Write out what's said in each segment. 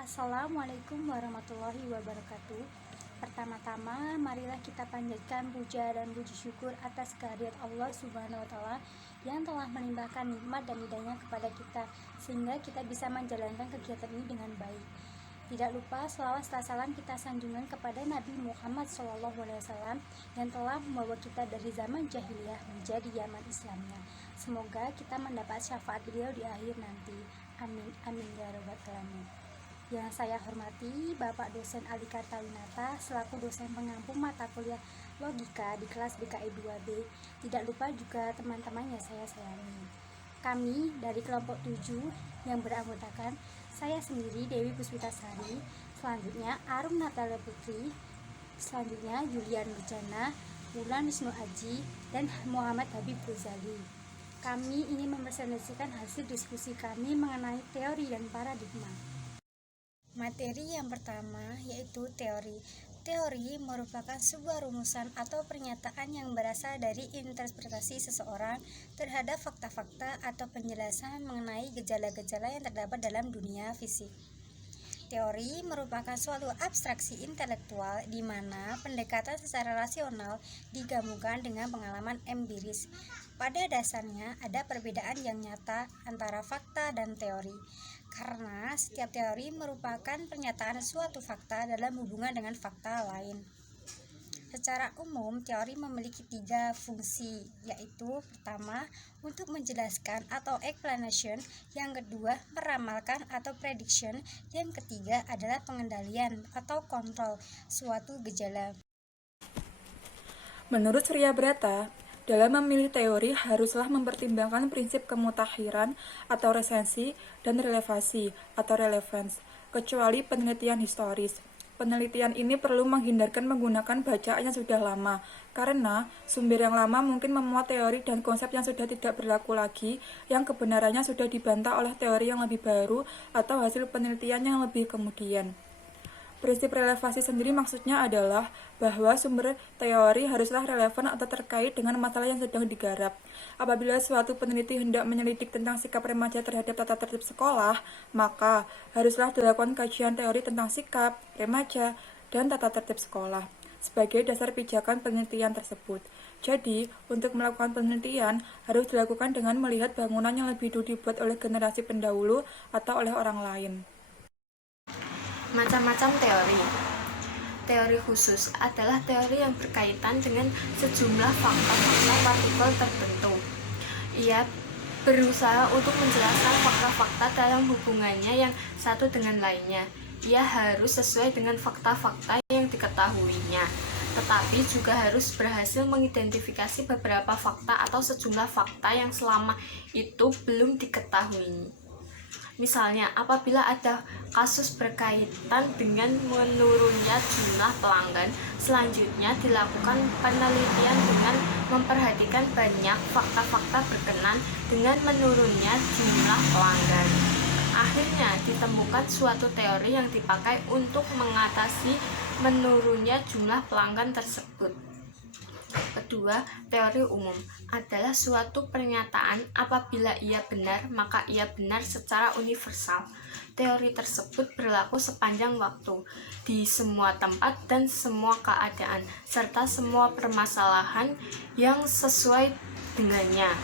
Assalamualaikum warahmatullahi wabarakatuh. Pertama-tama, marilah kita panjatkan puja dan puji syukur atas kehadirat Allah Subhanahu wa Ta'ala yang telah melimpahkan nikmat dan hidayah kepada kita, sehingga kita bisa menjalankan kegiatan ini dengan baik. Tidak lupa selawat serta salam kita sanjungan kepada Nabi Muhammad SAW yang telah membawa kita dari zaman jahiliyah menjadi zaman Islamnya. Semoga kita mendapat syafaat beliau di akhir nanti. Amin, amin ya rabbal alamin. Yang saya hormati Bapak Dosen Ali Kartawinata selaku dosen pengampu mata kuliah logika di kelas BKI 2B. Tidak lupa juga teman-teman yang saya sayangi. Kami dari kelompok 7 yang beranggotakan saya sendiri Dewi Puspitasari, selanjutnya Arum Natalia Putri, selanjutnya Julian Bujana, Wulan Wisnu Aji, dan Muhammad Habib Ghazali. Kami ingin mempresentasikan hasil diskusi kami mengenai teori dan paradigma. Materi yang pertama yaitu teori. Teori merupakan sebuah rumusan atau pernyataan yang berasal dari interpretasi seseorang terhadap fakta-fakta atau penjelasan mengenai gejala-gejala yang terdapat dalam dunia fisik. Teori merupakan suatu abstraksi intelektual di mana pendekatan secara rasional digabungkan dengan pengalaman empiris. Pada dasarnya ada perbedaan yang nyata antara fakta dan teori, karena setiap teori merupakan pernyataan suatu fakta dalam hubungan dengan fakta lain. Secara umum, teori memiliki 3 fungsi, yaitu pertama, untuk menjelaskan atau explanation, yang kedua, meramalkan atau prediction, yang ketiga adalah pengendalian atau kontrol suatu gejala. Menurut Surya Brata, dalam memilih teori haruslah mempertimbangkan prinsip kemutakhiran atau resensi dan relevansi atau relevance, kecuali penelitian historis. Penelitian ini perlu menghindarkan menggunakan bacaan yang sudah lama, karena sumber yang lama mungkin memuat teori dan konsep yang sudah tidak berlaku lagi, yang kebenarannya sudah dibantah oleh teori yang lebih baru atau hasil penelitian yang lebih kemudian. Prinsip relevansi sendiri maksudnya adalah bahwa sumber teori haruslah relevan atau terkait dengan masalah yang sedang digarap. Apabila suatu peneliti hendak menyelidik tentang sikap remaja terhadap tata tertib sekolah, maka haruslah dilakukan kajian teori tentang sikap, remaja, dan tata tertib sekolah sebagai dasar pijakan penelitian tersebut. Jadi, untuk melakukan penelitian harus dilakukan dengan melihat bangunan yang lebih dulu dibuat oleh generasi pendahulu atau oleh orang lain. Macam-macam teori. Teori khusus adalah teori yang berkaitan dengan sejumlah fakta-fakta partikel tertentu. Ia berusaha untuk menjelaskan fakta-fakta dalam hubungannya yang satu dengan lainnya. Ia harus sesuai dengan fakta-fakta yang diketahuinya, tetapi juga harus berhasil mengidentifikasi beberapa fakta atau sejumlah fakta yang selama itu belum diketahui. Misalnya, apabila ada kasus berkaitan dengan menurunnya jumlah pelanggan, selanjutnya dilakukan penelitian dengan memperhatikan banyak fakta-fakta berkenan dengan menurunnya jumlah pelanggan. Akhirnya ditemukan suatu teori yang dipakai untuk mengatasi menurunnya jumlah pelanggan tersebut. Kedua, teori umum adalah suatu pernyataan apabila ia benar, maka ia benar secara universal. Teori tersebut berlaku sepanjang waktu, di semua tempat dan semua keadaan, serta semua permasalahan yang sesuai dengannya.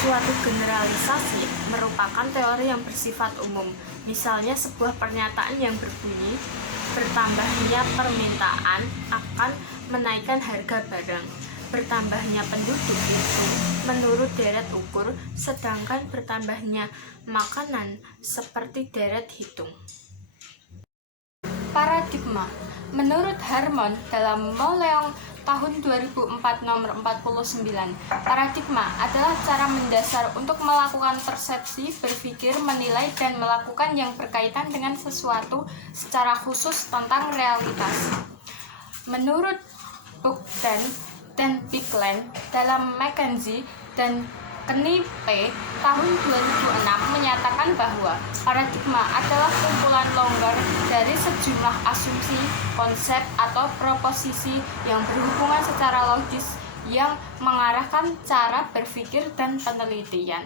Suatu generalisasi merupakan teori yang bersifat umum. Misalnya sebuah pernyataan yang berbunyi, bertambahnya permintaan akan menaikkan harga barang. Bertambahnya penduduk itu menurut deret ukur, sedangkan bertambahnya makanan seperti deret hitung. Paradigma. Menurut Harmon dalam Mauleong tahun 2004 nomor 49, paradigma adalah cara mendasar untuk melakukan persepsi, berpikir, menilai, dan melakukan yang berkaitan dengan sesuatu secara khusus tentang realitas. Menurut Bogdan dan Bigland dalam McKenzie dan Knipe tahun 2006 menyatakan bahwa paradigma adalah kumpulan longgar dari sejumlah asumsi, konsep, atau proposisi yang berhubungan secara logis yang mengarahkan cara berpikir dan penelitian.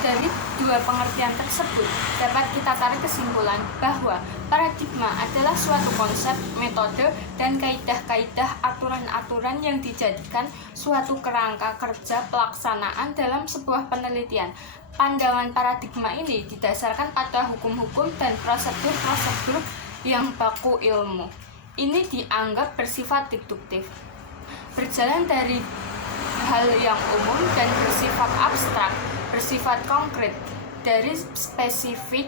Dari dua pengertian tersebut, dapat kita tarik kesimpulan bahwa paradigma adalah suatu konsep, metode, dan kaidah-kaidah aturan-aturan yang dijadikan suatu kerangka kerja pelaksanaan dalam sebuah penelitian. Pandangan paradigma ini didasarkan pada hukum-hukum dan prosedur-prosedur yang baku ilmu. Ini dianggap bersifat deduktif, berjalan dari hal yang umum dan bersifat abstrak, bersifat konkret. Dari spesifik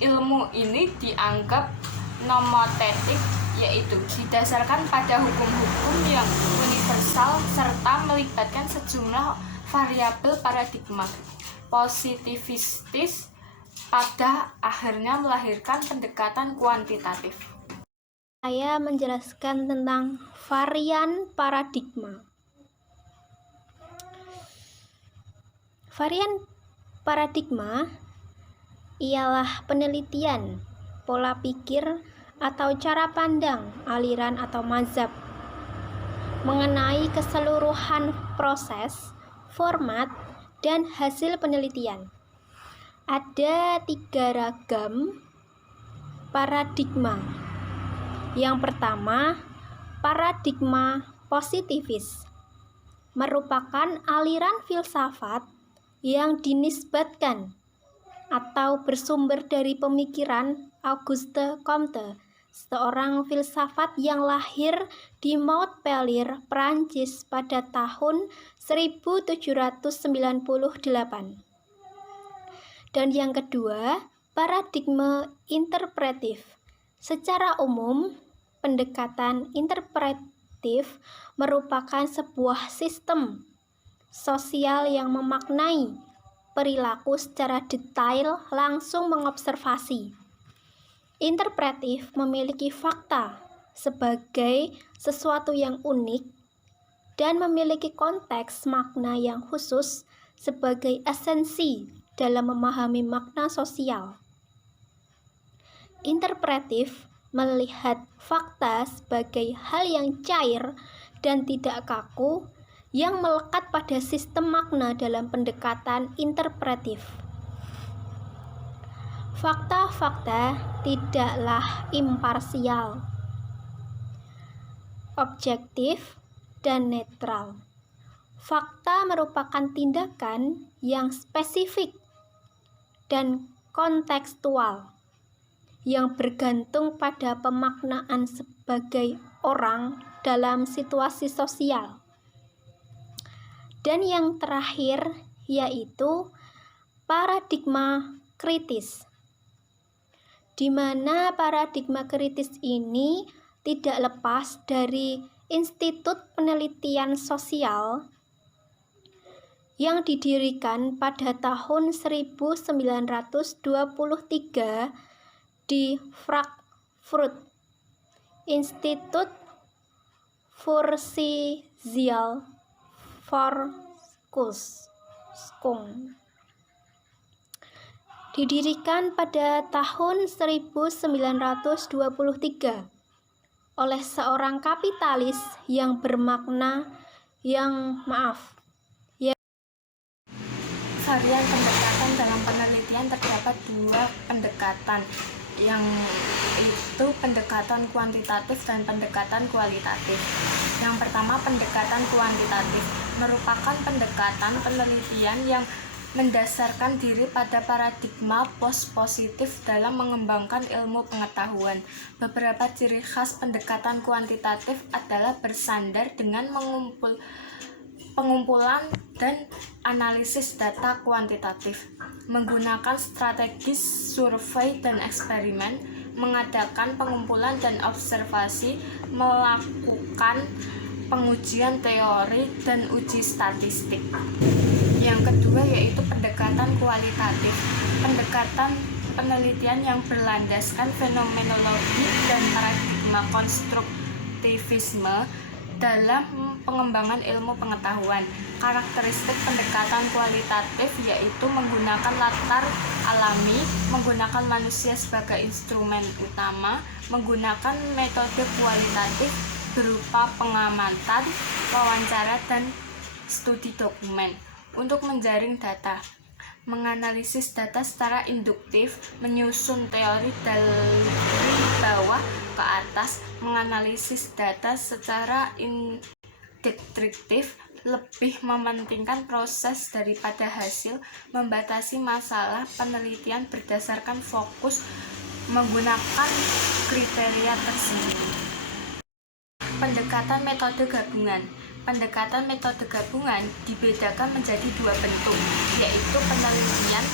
ilmu ini dianggap nomotetik, yaitu didasarkan pada hukum-hukum yang universal serta melibatkan sejumlah variabel paradigma positivistis, pada akhirnya melahirkan pendekatan kuantitatif. Saya menjelaskan tentang varian paradigma. Varian paradigma ialah penelitian, pola pikir, atau cara pandang, aliran atau mazhab mengenai keseluruhan proses, format, dan hasil penelitian. Ada 3 ragam paradigma. Yang pertama, paradigma positivis merupakan aliran filsafat yang dinisbatkan atau bersumber dari pemikiran Auguste Comte, seorang filsafat yang lahir di Montpellier, Prancis pada tahun 1798. Dan yang kedua, paradigma interpretif. Secara umum, pendekatan interpretif merupakan sebuah sistem sosial yang memaknai perilaku secara detail, langsung mengobservasi. Interpretif memiliki fakta sebagai sesuatu yang unik dan memiliki konteks makna yang khusus sebagai esensi dalam memahami makna sosial. Interpretif melihat fakta sebagai hal yang cair dan tidak kaku yang melekat pada sistem makna dalam pendekatan interpretif. Fakta-fakta tidaklah imparsial, objektif, dan netral. Fakta merupakan tindakan yang spesifik dan kontekstual yang bergantung pada pemaknaan sebagai orang dalam situasi sosial. Dan yang terakhir yaitu paradigma kritis, di mana paradigma kritis ini tidak lepas dari Institut Penelitian Sosial yang didirikan pada tahun 1923 di Frankfurt, Institut für Sozialforschung. Didirikan pada tahun 1923 oleh seorang kapitalis yang bermakna Varian pendekatan dalam penelitian terdapat 2 pendekatan, yang itu pendekatan kuantitatif dan pendekatan kualitatif. Yang pertama, pendekatan kuantitatif merupakan pendekatan penelitian yang mendasarkan diri pada paradigma positif dalam mengembangkan ilmu pengetahuan. Beberapa ciri khas pendekatan kuantitatif adalah bersandar dengan pengumpulan dan analisis data kuantitatif, menggunakan strategi survei dan eksperimen, mengadakan pengumpulan dan observasi, melakukan pengujian teori dan uji statistik. Yang kedua yaitu pendekatan kualitatif, pendekatan penelitian yang berlandaskan fenomenologi dan paradigma konstruktivisme dalam pengembangan ilmu pengetahuan. Karakteristik pendekatan kualitatif yaitu menggunakan latar alami, menggunakan manusia sebagai instrumen utama, menggunakan metode kualitatif berupa pengamatan, wawancara, dan studi dokumen untuk menjaring data. menganalisis data secara induktif, menyusun teori dari bawah ke atas, menganalisis data secara deduktif, lebih mementingkan proses daripada hasil, membatasi masalah penelitian berdasarkan fokus, menggunakan kriteria tersendiri. Pendekatan metode gabungan. Pendekatan metode gabungan dibedakan menjadi dua bentuk, yaitu penelitian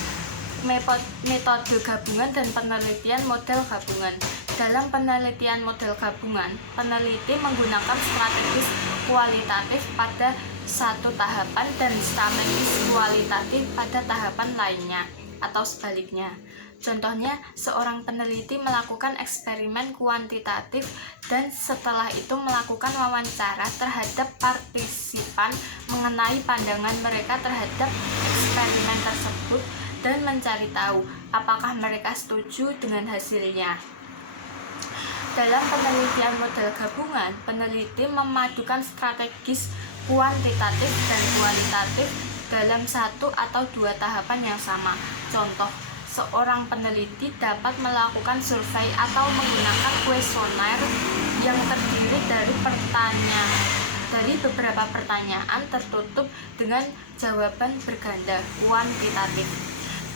metode gabungan dan penelitian model gabungan. Dalam penelitian model gabungan, peneliti menggunakan strategis kualitatif pada satu tahapan dan strategis kualitatif pada tahapan lainnya, atau sebaliknya. Contohnya, seorang peneliti melakukan eksperimen kuantitatif dan setelah itu melakukan wawancara terhadap partisipan mengenai pandangan mereka terhadap eksperimen tersebut dan mencari tahu apakah mereka setuju dengan hasilnya. Dalam penelitian model gabungan, peneliti memadukan strategis kuantitatif dan kualitatif dalam satu atau dua tahapan yang sama. Contoh, seorang peneliti dapat melakukan survei atau menggunakan kuesioner yang terdiri dari beberapa pertanyaan tertutup dengan jawaban berganda kuantitatif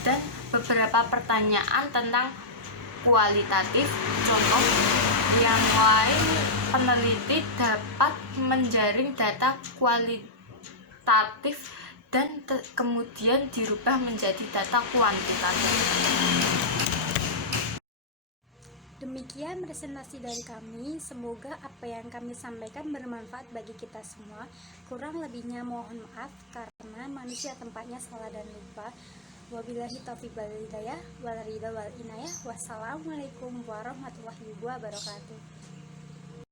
dan beberapa pertanyaan tentang kualitatif. Contoh yang lain, peneliti dapat menjaring data kualitatif dan kemudian dirubah menjadi data kuantitatif. Demikian presentasi dari kami. Semoga apa yang kami sampaikan bermanfaat bagi kita semua. Kurang lebihnya mohon maaf karena manusia tempatnya salah dan lupa. Wabillahi taufiq wal hidayah wal ridha wal inayah. Wassalamualaikum warahmatullahi wabarakatuh.